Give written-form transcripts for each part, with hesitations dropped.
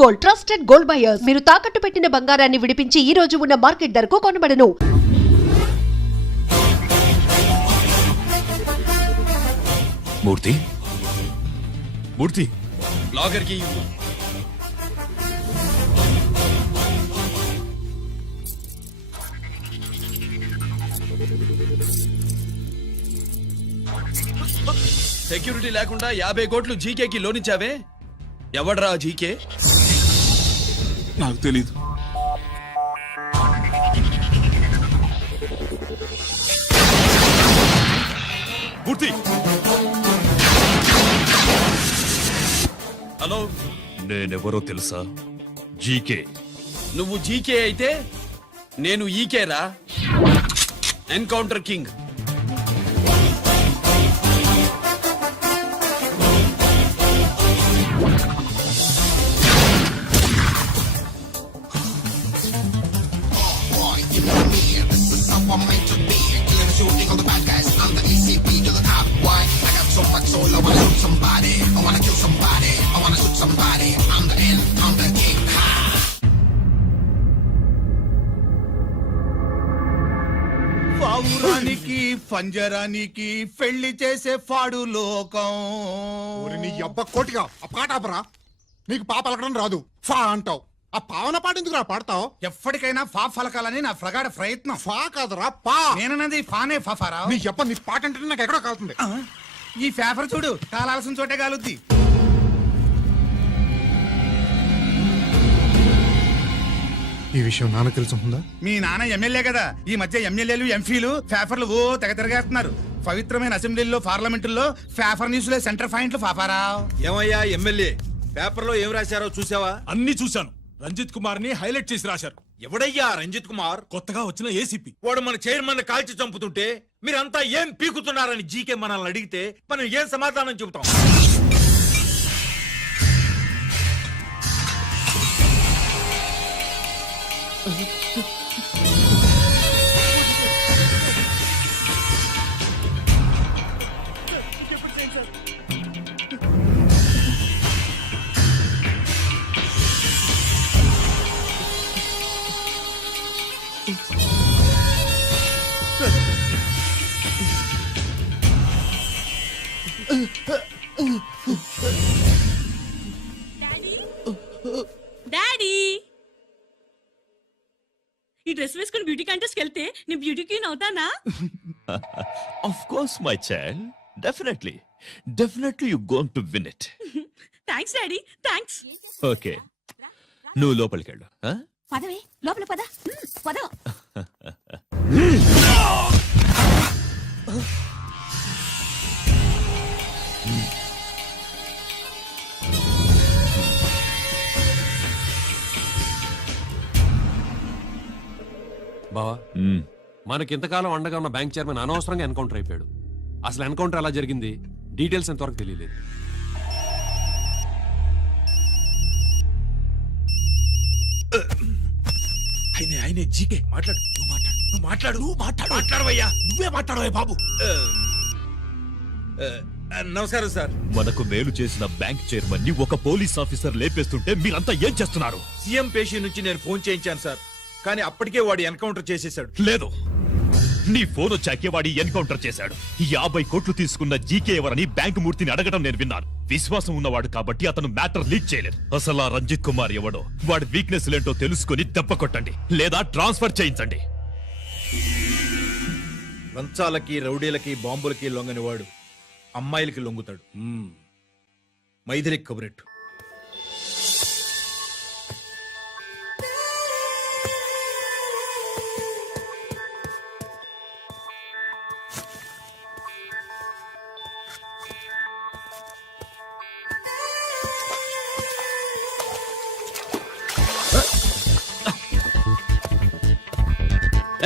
Gold, trusted gold buyers. మీరు తాకట్టు పెట్టిన బంగారాన్ని విడిపించి ఈ రోజు ఉన్న మార్కెట్ ధరకు కొనబడను. మూర్తి, మూర్తి, లాగర్ కి సెక్యూరిటీ లేకుండా 50 కోట్లు జీకేకి లోన్ ఇచ్చావే, ఎవడ్రా జీకే? నాకు తెలీదు. మూర్తి, హలో, నేనెవరో తెలుసా? జీకే. నువ్వు జీకే అయితే నేను ఈకే రా, ఎన్కౌంటర్ కింగ్. పావురానికి పంజరానికి పెళ్లి చేసే ఫాడు లోకం. నీ అబ్బ కోటిగా ఆ పాట ఆపరా. నీకు పా పలకడం రాదు, ఫా అంటావు. ఆ పావన పాట ఎందుకు రా పాడతావు? ఎప్పటికైనా ఫా ఫలకాలని నా ప్రగాఢ ప్రయత్నం. ఫా కాదురా పా. నేనన్నది ఫానే ఫారా. నీ అబ్బ నీ పాట అంటే నాకు ఎక్కడో కాలుతుంది. ఈ పేపర్ చూడు, కాలాల్సిన చోటే కాలుద్ది. ఈ విషయం నాన్న తెలుసుందా? మీ నాన్న ఎమ్మెల్యే కదా, ఈ మధ్య ఎమ్మెల్యేలు ఎంపీలు పేపర్లు ఓ తెగ తిరగేస్తున్నారు. పవిత్రమైన అసెంబ్లీలో పార్లమెంటుల్లో పేపర్ న్యూస్ లో సెంటర్ పాయింట్లు ఫాఫారా. ఏమయ్యా ఎమ్మెల్యే, పేపర్లో ఏం రాశారో చూసావా? అన్ని చూశాను. రంజిత్ కుమార్ ని హైలైట్ చేసి రాశారు. ఎవడయ్యా రంజిత్ కుమార్? కొత్తగా వచ్చిన ఏసీపీ. వాడు మన చైర్మన్ కాల్చి చంపుతుంటే మీరంతా ఏం పీకుతున్నారని జీకే మనల్ని అడిగితే మనం ఏం సమాధానం చెబుతాం? డాడీ, ఈ డ్రెస్ వేసుకుని బ్యూటీ కాంటెస్ట్ వెళ్తే నీ బ్యూటీ క్వీన్ అవుతానా? Of course my child, definitely you going to win it. Thanks daddy, thanks. Okay, నువ్వు లోపలికి వెళ్ళు. పదవే, లోపల పద. పద. బావా, మనకింతకాలం అండగా ఉన్న బ్యాంక్ చైర్మన్ అనవసరంగా ఎన్కౌంటర్ అయిపోయాడు. అసలు ఎన్కౌంటర్ ఎలా జరిగింది, డీటెయిల్స్ ఎంతవరకు తెలియలేదు. ఆయనే జీకే. మాట్లాడు, మాట్లాడవయ్యా. నువ్వే మాట్లాడవే బాబు. నమస్కారం సార్. మనకు మేలు చేసిన బ్యాంక్ చైర్మన్ ని ఒక పోలీస్ ఆఫీసర్ లేపేస్తుంటే మీరంతా ఏం చేస్తున్నారు? సీఎం పేషి నుంచి నేను ఫోన్ చేయించాను సార్, కానీ అప్పటికే వాడు ఎన్కౌంటర్ చేసేశాడు. లేదు, నీ ఫోన్ వచ్చాకే వాడి ఎన్కౌంటర్ చేశాడు. 50 కోట్లు తీసుకున్న జీకే ఎవరని బ్యాంకు మూర్తిని అడగడం నేను విన్నాను. విశ్వాసం ఉన్నవాడు కాబట్టి అతను మ్యాటర్ లీక్ చేయలేదు. అసలు ఆ రంజిత్ కుమార్ ఎవడో, వాడి వీక్నెస్ లేంటో తెలుసుకుని దెబ్బ కొట్టండి, లేదా ట్రాన్స్ఫర్ చేయించండి. లంచాలకి, రౌడీలకి, బాంబులకి లొంగని వాడు అమ్మాయిలకి లొంగుతాడు. మైథిలికి కబురెట్టు.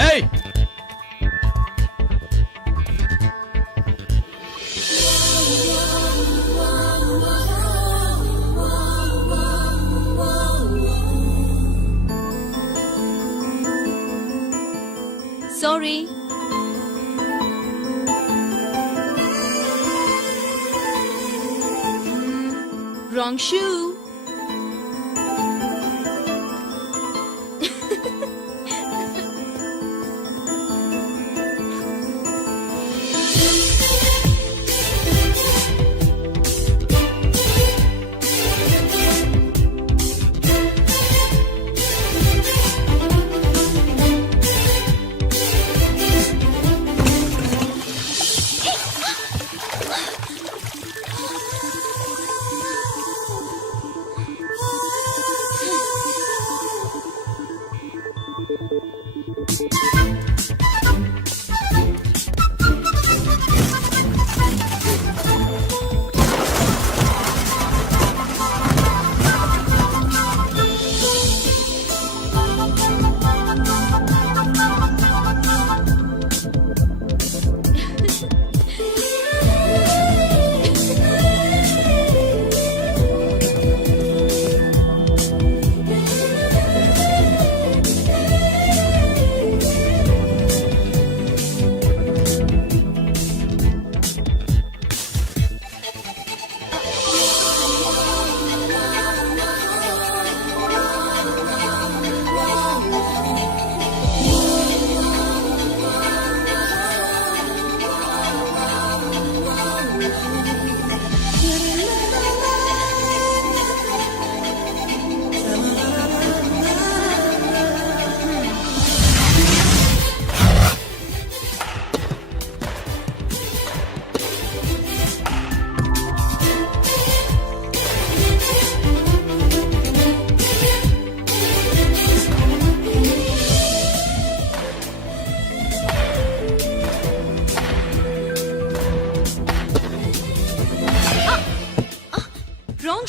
ఏయ్, sorry. Wrong shoe.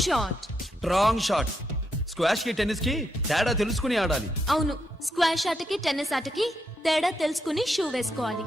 Shot. Wrong shot. Squash కి టెన్నిస్ కి తేడా తెలుసుకుని ఆడాలి. అవును, స్క్వాష్ ఆటకి టెన్నిస్ ఆటకి తేడా తెలుసుకుని షూ వేసుకోవాలి.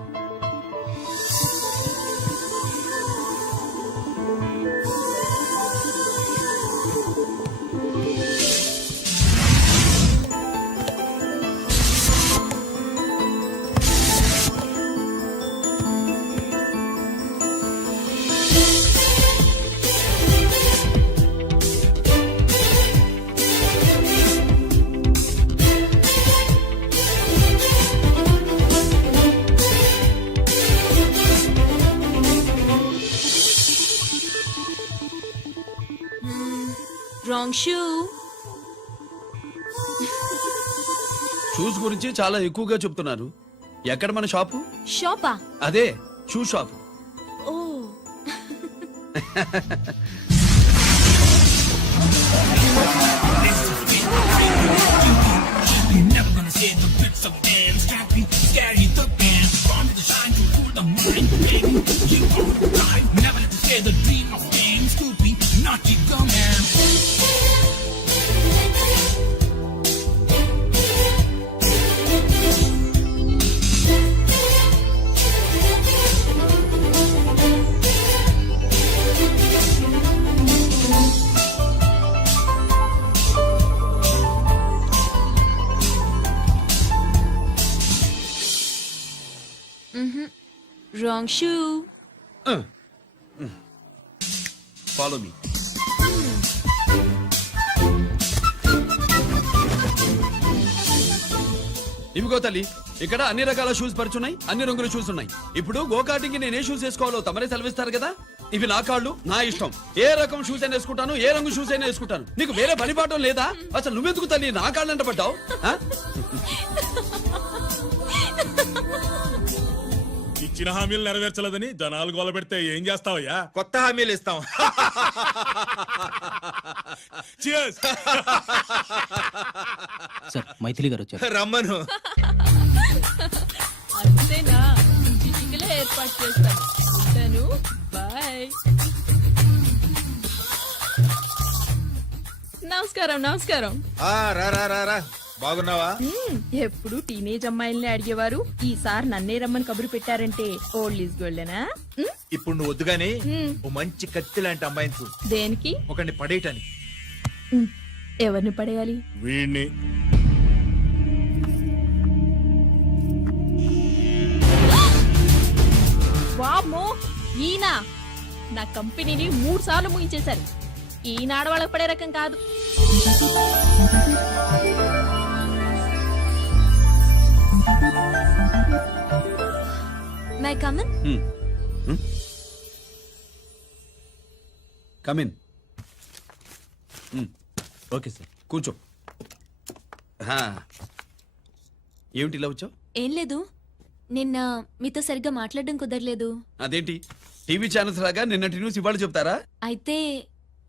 Wrong shoe. షూస్ గురించి చాలా ఎక్కువగా చెప్తున్నారు. ఎక్కడ మన షాపు? షాపా? అదే షూ షాప్. ఓ. Wrong shoe. Follow me. ఇవిగో తల్లి, ఇక్కడ అన్ని రకాల షూస్ పరుచున్నాయి, అన్ని రంగుల షూస్ ఉన్నాయి. ఇప్పుడు గోకాటింగ్ కి నేను ఏ షూస్ వేసుకోవాలో తమరే సెలవిస్తారు కదా. ఇవి నా కాళ్ళు, నా ఇష్టం. ఏ రకం షూస్ అయినా వేసుకుంటాను, ఏ రంగు షూస్ అయినా వేసుకుంటాను. నీకు వేరే పనిపాఠం లేదా? అసలు నువ్వెందుకు తల్లి నా కాళ్ళు అంట పడ్డావు? ఇచ్చిన హామీలు నెరవేర్చలేదని జనాలు గోల పెడితే ఏం చేస్తావయ్యా? కొత్త హామీలు ఇస్తాం. Cheers. సార్ మైథిలి గారు వచ్చారు. రమ్మను. అంతేనా? చిటికలో ఏర్పాటు చేస్తాను. ఉంటాను. బాయ్. నమస్కారం. నమస్కారం. రా రా రా రా. బాగున్నావా? ఎప్పుడు టీనేజ్ అమ్మాయిల్ని అడిగేవారు, ఈసారి నన్నే రమ్మని కబురు పెట్టారంటే ఓల్డ్ ఈజ్ గోల్డెనా? ఇప్పుడు నువ్వు వద్దుగానే ఓ మంచి కత్తి లాంటి అమ్మాయిని చూడు. దేనికి? ఒకరిని పడేయటానికి. ఎవరిని పడేయాలి? వీణ్ణి. వామ్మో, ఈయన నా కంపెనీని 3 సార్లు ముగించేశారు. ఈయన ఆడవాళ్ళకి పడే రకం కాదు. My come on. Come in. Okay sir. కూర్చో. ఏమిటి ఇలా వచ్చావు? ఏం లేదు, నిన్న మీతో సరిగ్గా మాట్లాడడం కుదరలేదు. అదేంటి, టీవీ ఛానల్స్ లాగా నిన్నటి న్యూస్ ఇవాళ చెప్తారా? అయితే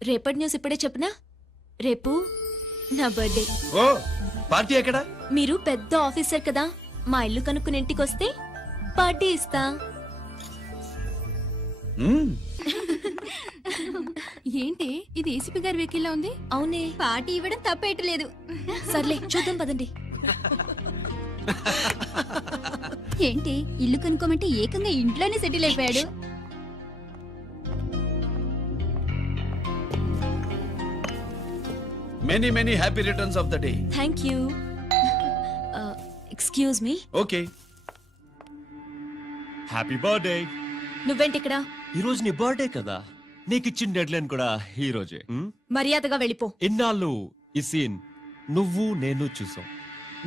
రేపటి న్యూస్ ఇప్పుడే చెప్పనా? రేపు నా బర్త్డే. ఓ, పార్టీ ఎక్కడా? మీరు పెద్ద ఆఫీసర్ కదా, మా ఇల్లు కనుక్కుని ఇంటికి వస్తే పార్టీ ఇస్తా. ఏంటి ఇది? ఏసీపీ గారి వెహికల్లా ఉంది. అవునే, పార్టీ ఇవ్వడం తప్పేయట్లేదు. సర్లే చూద్దాం పదండి. ఏంటి ఇల్లు కనుక్కోమంటే ఏకంగా ఇంట్లోనే సెటిల్ అయిపోయాడు. Many many happy returns of the day. Thank you. Excuse me. Okay. Happy birthday. నువ్వేంటి ఇక్కడ? ఈ రోజు నీ బర్త్డే కదా, నీకు ఇచ్చిన డెడ్ లైన్ కూడా ఈ రోజే. మర్యాదగా వెళ్ళిపో. ఇన్నాళ్ళు ఈ సీన్ నువ్వు నేను చూసాం.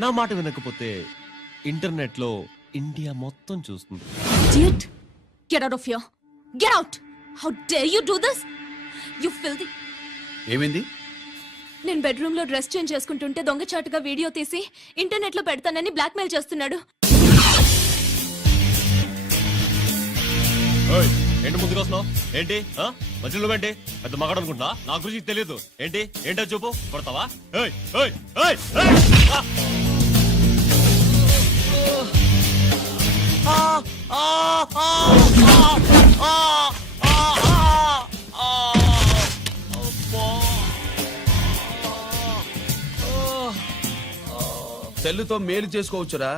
నా మాట వినకపోతే ఇంటర్నెట్ లో ఇండియా మొత్తం చూస్తుంది. Idiot! Get out of here. Get out! How dare you do this? You filthy. ఏమైంది? నేను బెడ్రూమ్ లో డ్రెస్ చేంజ్ చేసుకుంటుంటే దొంగచాటుగా వీడియో తీసి ఇంటర్నెట్ లో పెడతానని బ్లాక్మెయిల్ చేస్తున్నాడు. ఏంటి ముందుకు వస్తున్నావు? ఏంటి మధ్యలో ఏంటి? పెద్ద మగాడు అనుకుంటున్నా? నా గురించి తెలియదు ఏంటి? ఏంటో చూపు, కొడతావా? ఏయ్, ఏయ్, ఏయ్, ఏయ్! అబ్బా! సెల్లుతో మేలు చేసుకోవచ్చురా,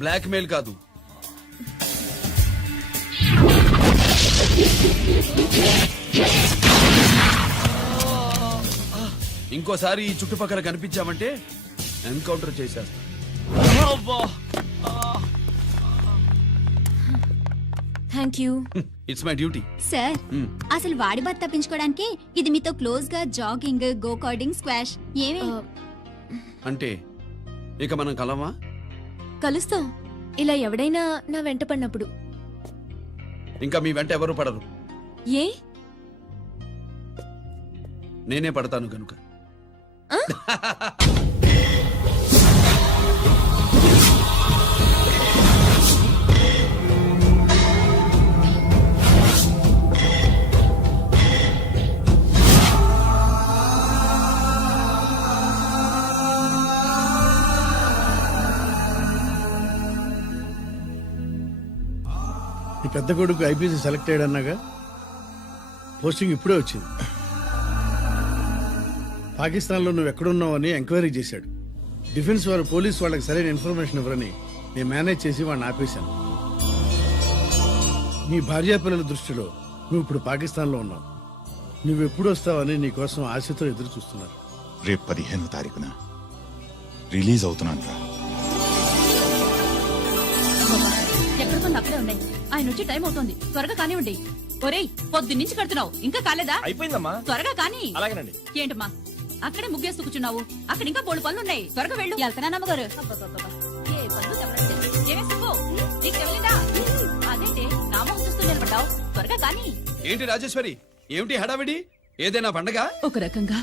బ్లాక్ మెయిల్ కాదు. ఇంకోసారి ఈ చుట్టుపక్కల కనిపించామంటే ఎన్కౌంటర్ చేసేస్తా. Thank you. It's my duty. Sir, అసలు వాడి బాధ తప్పించుకోవడానికి ఇది మీతో క్లోజ్ గా జాగింగ్, గో కార్డింగ్, స్క్వాష్ ఏమే అంటే ఇక మనం కలవా? కలుస్తాం, ఇలా ఎవడైనా నా వెంట పడినప్పుడు. ఇంకా మీ వెంట ఎవరు పడరు, ఏ? నేనే పడతాను కనుక. ఈ పెద్ద కొడుకు ఐపీసీ సెలెక్ట్ అయ్యాడన్నాగా, పోస్టింగ్ ఇప్పుడే వచ్చింది. పాకిస్తాన్లో నువ్వు ఎక్కడున్నావని ఎంక్వైరీ చేశాడు. డిఫెన్స్ వారు పోలీస్ వాళ్ళకి సరైన ఇన్ఫర్మేషన్ ఇవ్వరని నేను మేనేజ్ చేసి వాడిని ఆపేశాను. నీ భార్యా పిల్లల దృష్టిలో నువ్వు ఇప్పుడు పాకిస్తాన్లో ఉన్నావు. నువ్వు ఎప్పుడు వస్తావని నీ కోసం ఆశతో ఎదురు చూస్తున్నారు. రేపు 15వ తారీఖున రిలీజ్ అవుతున్నాను రా. ఎక్కడికో అక్కడే ఉన్నాయి. ఆయన వచ్చి టైం అవుతోంది, త్వరగా కానివ్వండి. ఒరేయ్, పొద్దున్నుంచి కడుతున్నావు, ఇంకా కాలేదా? అయిపోయిందమ్మా. త్వరగా కానీ. అలాగేనండి. ఏంటమ్మా అక్కడే ముగ్గేస్తూ కూర్చున్నావు? అక్కడ ఇంకా బోల్డు పనులు ఉన్నాయి, త్వరగా వెళ్ళు. వెళ్తానమ్మగారు. ఏ పనులు చెప్పలేదు. ఏమే సుబ్బు, నీకు తెలీదా? అదేంటి నామం చూస్తూ నిలబడ్డావు, త్వరగా కానీ. ఏంటి రాజేశ్వరి, ఏమిటి హడావిడి? ఏదైనా పండగ? ఒక రకంగా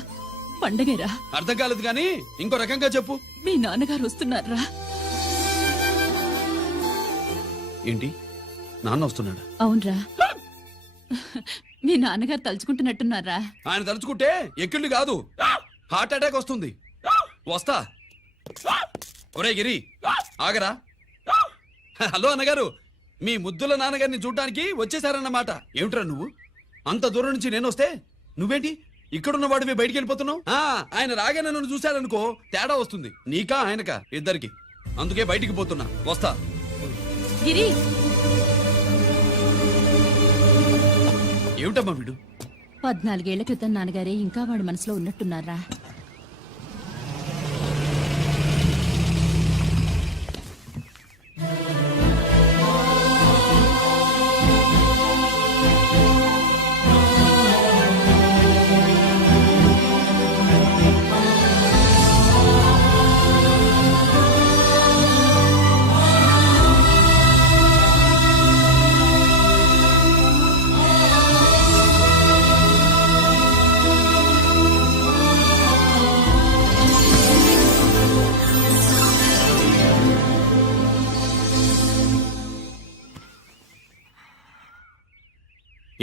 పండగేరా. అర్థం కాలేదు కానీ ఇంకో రకంగా చెప్పు. మీ నాన్నగారు వస్తున్నారా? ఏంటి, నాన్న వస్తున్నాడా? అవునరా, మీ నాన్నగారు తలుచుకుంటున్నట్టున్నారా? ఆయన తలుచుకుంటే ఎక్కిళ్ళు కాదు, హార్ట్ అటాక్ వస్తుంది. వస్తా. ఒరే గిరి, ఆగరా. హలో అన్నగారు, మీ ముద్దుల నాన్నగారిని చూడ్డానికి వచ్చేసారన్నమాట. ఏమిట్రా నువ్వు, అంత దూరం నుంచి నేను వస్తే నువ్వేంటి ఇక్కడున్న వాడివి బయటికి వెళ్ళిపోతున్నావు? ఆయన రాగానే నన్ను చూశారనుకో తేడా వస్తుంది, నీకా ఆయనకా ఇద్దరికి. అందుకే బయటికి పోతున్నా, వస్తా. గిరి, ఏమిటమ్మా వీడు? 14 ఏళ్ల క్రితం నాన్నగారే ఇంకా వాడి మనసులో ఉన్నట్టున్నారా?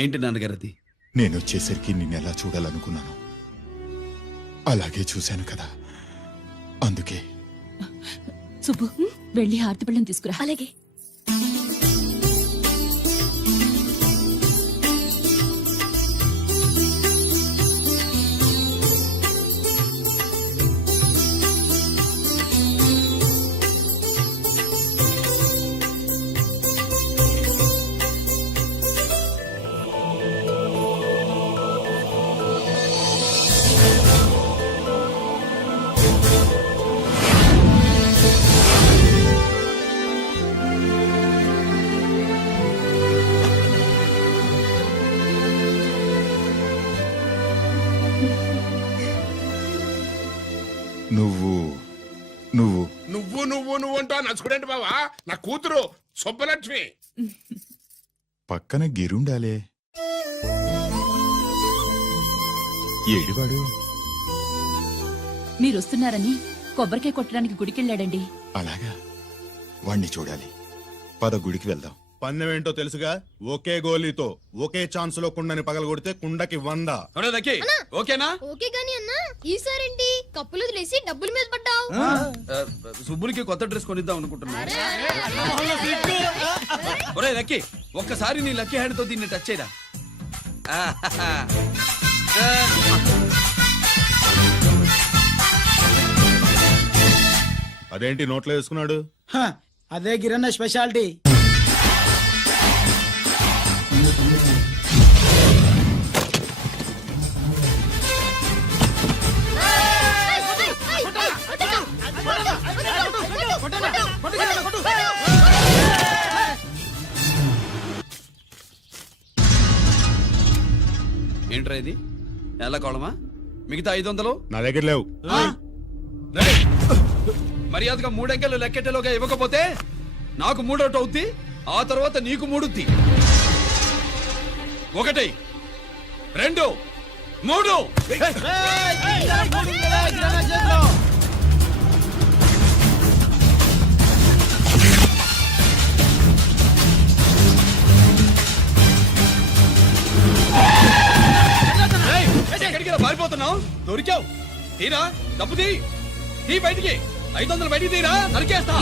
ఏంటి నాన్నగారు అది? నేను వచ్చేసరికి నిన్ను ఎలా చూడాలనుకున్నాను అలాగే చూశాను కదా, అందుకే. సుబ్బు, వెళ్ళి హారతి పళ్ళని తీసుకురా. అలాగే. నువ్వు నువ్వు నువ్వు నువ్వు నువ్వు అంటా నచ్చుకునేంటి బావా? నా కూతురు సుబ్బలక్ష్మి. పక్కన గిరుండాలే. ఏడివాడు? మీరు వస్తున్నారని కొబ్బరికాయ కొట్టడానికి గుడికెళ్ళాడండి. అలాగా, వాణ్ణి చూడాలి. పద గుడికి వెళ్దాం. పందెం ఏంటో తెలుసుగా, ఒకే గోలీతో ఒకే ఛాన్స్ లో కుండని పగలగొడితే కుండకి 100. ఓకేనా? ఓకే గాని అన్నా, ఈసారేంటి కప్పులు వదిలేసి డబ్బుల మీద పడ్డావు? సుబ్బులకి కొత్త డ్రెస్ కొనిద్దాం అనుకుంటున్నా. ఒరే లక్కీ, ఒక్కసారి నీ లక్కీ హ్యాండ్ తో దీన్ని టచ్ చేయరా. అదేంటి నోట్లో వేసుకున్నాడు? అదే గిరన్న స్పెషాలిటీ. ఏంట్రా ఇది నెల కోళమా? మిగతా 500 నా దగ్గర లేవు. రేయ్! మర్యాదగా 3 అంకెలు లెక్కెట్టేలోగా ఇవ్వకపోతే నాకు 3 అవుద్ది, ఆ తర్వాత నీకు 3. 1 2 3. ఎక్కడికి పారిపోతున్నావు? దొరికావు. తీరా డబ్బు తీ బయటికి. 500 బయటికి తీరా, నరికేస్తా.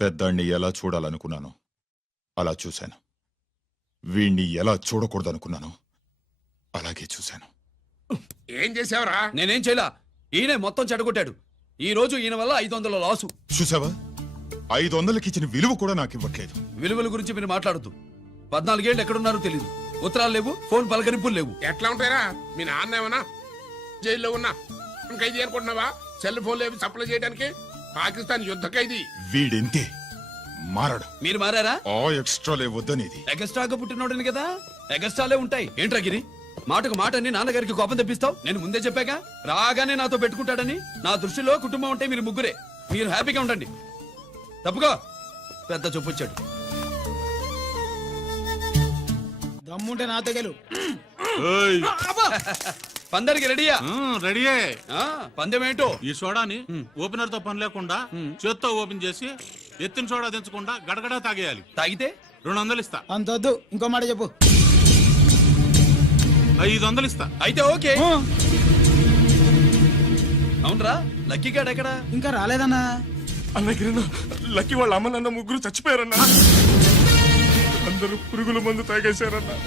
పెద్దాన్ని ఎలా చూడాలనుకున్నాను అలా చూశాను. వీణ్ణి ఎలా చూడకూడదనుకున్నాను అలాగే చూశాను. ఏం చేసావురా? నేనేం చేయలా, ఈయనే మొత్తం చెడగొట్టాడు. ఈ రోజు ఈయన వల్ల 500 లాసు. చూసావా, 500కి ఇచ్చిన విలువ కూడా నాకు ఇవ్వట్లేదు. విలువల గురించి మీరు మాట్లాడుతూ 14 ఏళ్ళు ఎక్కడున్నారో తెలియదు. ఉత్తరాలు లేవు, ఫోన్ పలకరింపులు లేవు. ఎట్లా ఉంటారా? మీ నాన్న ఏమన్నా జైల్లో ఉన్నా ఖైదీ అనుకుంటున్నావా? సెల్ ఫోన్ లేవు సప్లై చేయడానికి. పాకిస్తాన్ యుద్ధ ఖైదీ. వీడింతే మారడు. మీరు మారారా? ఆ ఎక్స్ట్రాలే వద్దనేది. ఎగస్ట్రాగా పుట్టినోడని కదా, ఎగస్ట్రాలే ఉంటాయి. ఏంట్రా గిరి, మాటకు మాట అని నాన్నగారికి కోపం తెప్పిస్తావు? నేను ముందే చెప్పాగా రాగానే నాతో పెట్టుకుంటాడని. నా దృష్టిలో కుటుంబం అంటే మీరు ముగ్గురే. మీరు హ్యాపీగా ఉండండి. తప్పుకో, పెద్ద చూపొచ్చాడు. దమ్ముంటే నాతో గెలు. పందరికి రెడీయా? రెడీయే. పందెం ఏంటో? ఈ సోడాని ఓపెనర్ తో పని లేకుండా చేత్తో ఓపెన్ చేసి ఎత్తిన సోడా దించకుండా గడగడా తాగేయాలి. తాగితే 200 ఇస్తా. అంతొద్దు, ఇంకో మాట చెప్పు. 500 ఇస్తా. అయితే ఓకే. అవునరా, లక్కీ గాడు ఎక్కడా? ఇంకా రాలేదన్నా. అన్నగిరిన లక్కీ వాళ్ళ అమ్మ నాన్న ముగ్గురు చచ్చిపోయారన్నా. అందరూ పురుగుల మందు తాగేశారన్నా.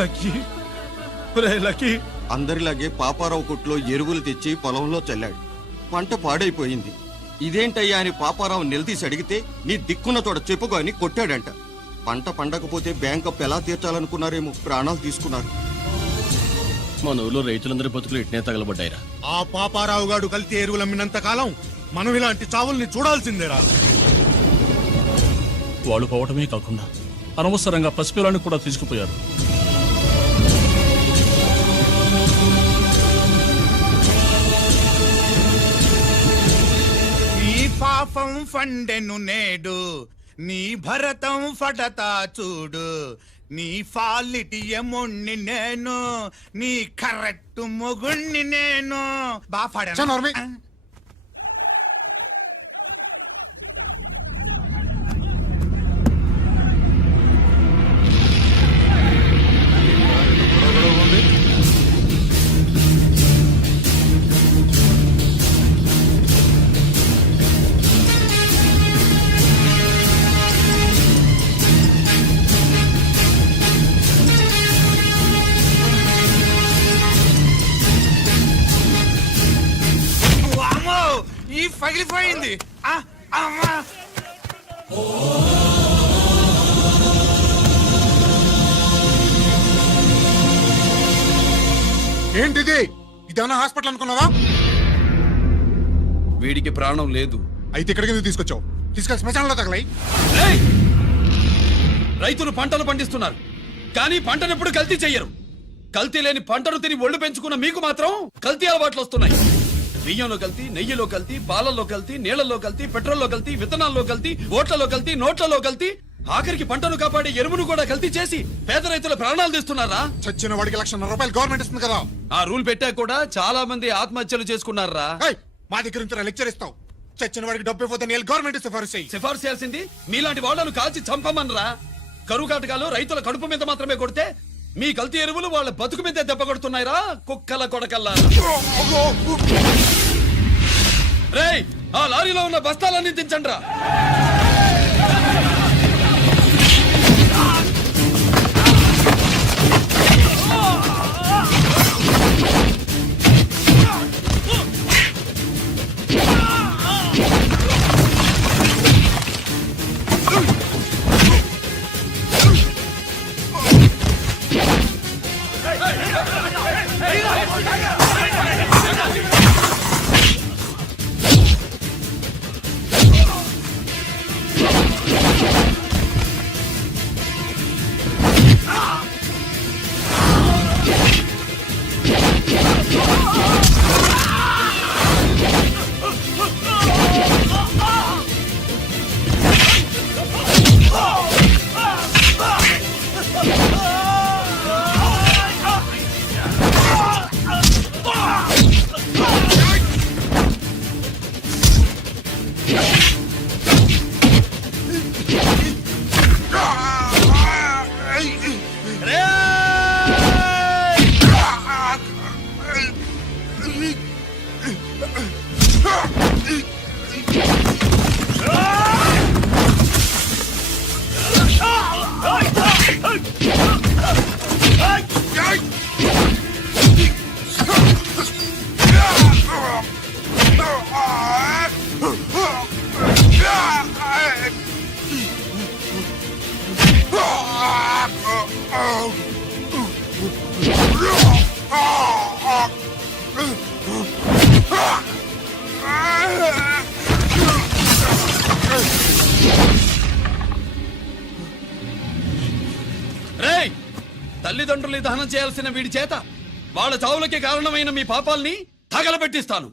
Lucky, lucky. అందరిలాగే పాపారావు కొట్లో ఎరువులు తెచ్చి పొలంలో చల్లాడు. పంట పాడైపోయింది. ఇదేంటయ్యా అని పాపారావు నిలదీసి అడిగితే నీ దిక్కున్న చోట చెప్పుకో అని కొట్టాడంట. పంట పండకపోతే బ్యాంక్ అప్పు ఎలా తీర్చాలనుకున్నారేమో ప్రాణాలు తీసుకున్నారు. మన ఊళ్ళో రైతులందరి బతుకులు ఇట్నే తగలబడ్డాయిరా. ఆ పాపారావు గాడు కల్తీ ఎరువులు అమ్మినంత కాలం మనం ఇలాంటి చావుల్ని చూడాల్సిందేరా. వాళ్ళు పోవటమే కాకుండా అనవసరంగా పసిపిల్లని కూడా తీసుకుపోయారు. నీ పాపం ఫండెను నేడు, నీ భరతం ఫడతా చూడు. నీ ఫాలిటి ఎముణ్ణి నేను, నీ కరెక్ట్ మొగుణ్ణి నేను. చనోర్మి. ఈ పగిలిపోయింది. అమ్మా, ఏంటిది? ఇదేమన్నా హాస్పిటల్ అనుకున్నావా? వీడికి ప్రాణం లేదు. అయితే ఇక్కడికి ఎందుకు తీసుకొచ్చావు? తీసుకెళ్ళి శ్మశానంలో తగలై. రైతులు పంటలు పండిస్తున్నారు కానీ పంటను ఎప్పుడు కల్తీ చెయ్యరు. కల్తీ లేని పంటను తిని ఒళ్ళు పెంచుకున్న మీకు మాత్రం కల్తీ అలవాట్లు వస్తున్నాయి. బియ్యంలో కల్తీ, నెయ్యిలో కల్తీ, పాలల్లో కల్తీ, నీళ్లలో కల్తీ, పెట్రోల్లో కల్తీ, విత్తనాల్లో కల్తీ, ఓట్లలో కల్తీ, నోట్లలో కల్తీ, ఆఖరికి పంటను కాపాడే ఎరువును కూడా కల్తీ చేసి పేద రైతుల ప్రాణాలు తీస్తున్నారా? చచ్చిన వాడికి ₹1,00,000 గవర్నమెంట్ ఇస్తుంది కదా. ఆ రూల్ పెట్టాక కూడా చాలా మంది ఆత్మహత్యలు చేసుకున్నారా? ఏయ్, మా దగ్గర నుంచి లెక్చర్ ఇస్తావు. చచ్చిన వాడికి డబ్బు ఇవ్వద్దు నేను గవర్నమెంట్ సిఫారసు చెయ్యి. సిఫార్సు చేయాల్సింది మీలాంటి వాళ్ళను కాల్చి చంపమనరా? కరువు కాటకాలు రైతుల కడుపు మీద మాత్రమే కొడితే మీ కల్తీ ఎరువులు వాళ్ళ బతుకు మీద దెబ్బ కొడుతున్నాయిరా కుక్కల కొడకల్లా. రేయ్, ఆ లారీలో ఉన్న బస్తాలన్నీ దించండ్రా. రేయ్, తల్లిదండ్రులు దహనం చేయాల్సిన వీడి చేత వాళ్ళ చావులకి కారణమైన మీ పాపాల్ని తగలబెట్టిస్తాను.